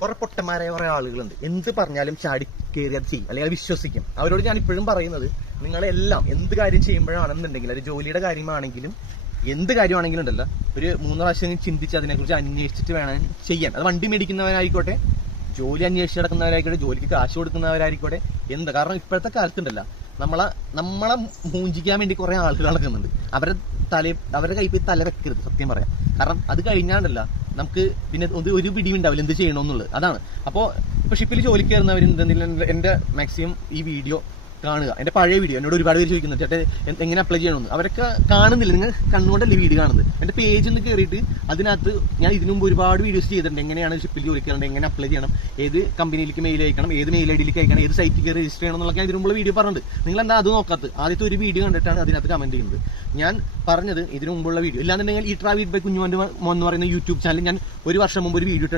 കുറെ പൊട്ടന്മാരായ കുറെ ആളുകളുണ്ട്. എന്ത് പറഞ്ഞാലും ചാടി കയറി അത് ചെയ്യും, അല്ലെങ്കിൽ അത് വിശ്വസിക്കും. അവരോട് ഞാൻ ഇപ്പോഴും പറയുന്നത്, നിങ്ങളെല്ലാം എന്ത് കാര്യം ചെയ്യുമ്പോഴാണെന്നുണ്ടെങ്കിൽ, ഒരു ജോലിയുടെ കാര്യമാണെങ്കിലും എന്ത് കാര്യമാണെങ്കിലും ഉണ്ടല്ലോ, ഒരു 3 പ്രാവശ്യം ചിന്തിച്ച് അതിനെക്കുറിച്ച് അന്വേഷിച്ചിട്ട് വേണം ചെയ്യാൻ. അത് വണ്ടി മേടിക്കുന്നവരായിക്കോട്ടെ, ജോലി അന്വേഷിച്ച് നടക്കുന്നവരായിക്കോട്ടെ, ജോലിക്ക് കാശ് കൊടുക്കുന്നവരായിക്കോട്ടെ, എന്ത്. കാരണം ഇപ്പോഴത്തെ കാലത്തുണ്ടല്ലോ, നമ്മളെ മൂഞ്ചിക്കാൻ വേണ്ടി കുറെ ആളുകൾ നടക്കുന്നുണ്ട്. അവരുടെ കൈപ്പിൽ തല വെക്കരുത്, സത്യം പറയാം. കാരണം അത് കഴിഞ്ഞാണ്ടല്ല നമുക്ക് പിന്നെ ഒരു പിടിയും ഉണ്ടാവില്ല എന്ത് ചെയ്യണമെന്നുള്ളത്. അതാണ്. ഇപ്പൊ ഷിപ്പിൽ ജോലിക്ക് കയറുന്നവർ എന്റെ മാക്സിമം ഈ വീഡിയോ കാണുക. എന്റെ പഴയ വീഡിയോ എന്നോട് ഒരുപാട് പേര് ചോദിക്കുന്നത്, ചേട്ടൻ എങ്ങനെ അപ്ലൈ ചെയ്യണമെന്ന്. അവരൊക്കെ കാണുന്നില്ല, നിങ്ങൾ കണ്ണുകൊണ്ടല്ലേ വീഡിയോ കാണുന്നത്. എന്റെ പേജ് ഒന്ന് കയറിയിട്ട് അതിനകത്ത് ഞാൻ ഇതിനു മുമ്പ് ഒരുപാട് വീഡിയോസ് ചെയ്തിട്ടുണ്ട്. എങ്ങനെയാണ് ഷിപ്പിൽ ജോലിക്ക് കയറേണ്ടത്, എങ്ങനെ അപ്ലൈ ചെയ്യണം, ഏത് കമ്പനിയിലേക്ക് മെയിൽ അയക്കണം, ഏത് മെയിൽ ഐ ഡിയിലേക്ക് അയക്കണം, ഏത് സൈറ്റിൽ കയറി രജിസ്റ്റർ ചെയ്യണം എന്നുള്ളതൊക്കെ ഞാൻ ഇതിനു മുമ്പ് വീഡിയോ പറഞ്ഞിട്ടുണ്ട്. നിങ്ങൾ എന്താ അത് നോക്കാത്തത്? ആദ്യത്തെ ഒരു വീഡിയോ കണ്ടിട്ടാണ് അതിനകത്ത് കമന്റ് ചെയ്യുന്നത്. ഞാൻ പറഞ്ഞത് ഇതിനു മുമ്പുള്ള വീഡിയോ. ഇല്ലാന്നുണ്ടെങ്കിൽ ഈ ട്രാവൽ ബൈ കുഞ്ഞുമോൻ എന്ന് പറയുന്ന യൂട്യൂബ് ചാനൽ ഞാൻ 1 വർഷം മുമ്പ് ഒരു വീഡിയോ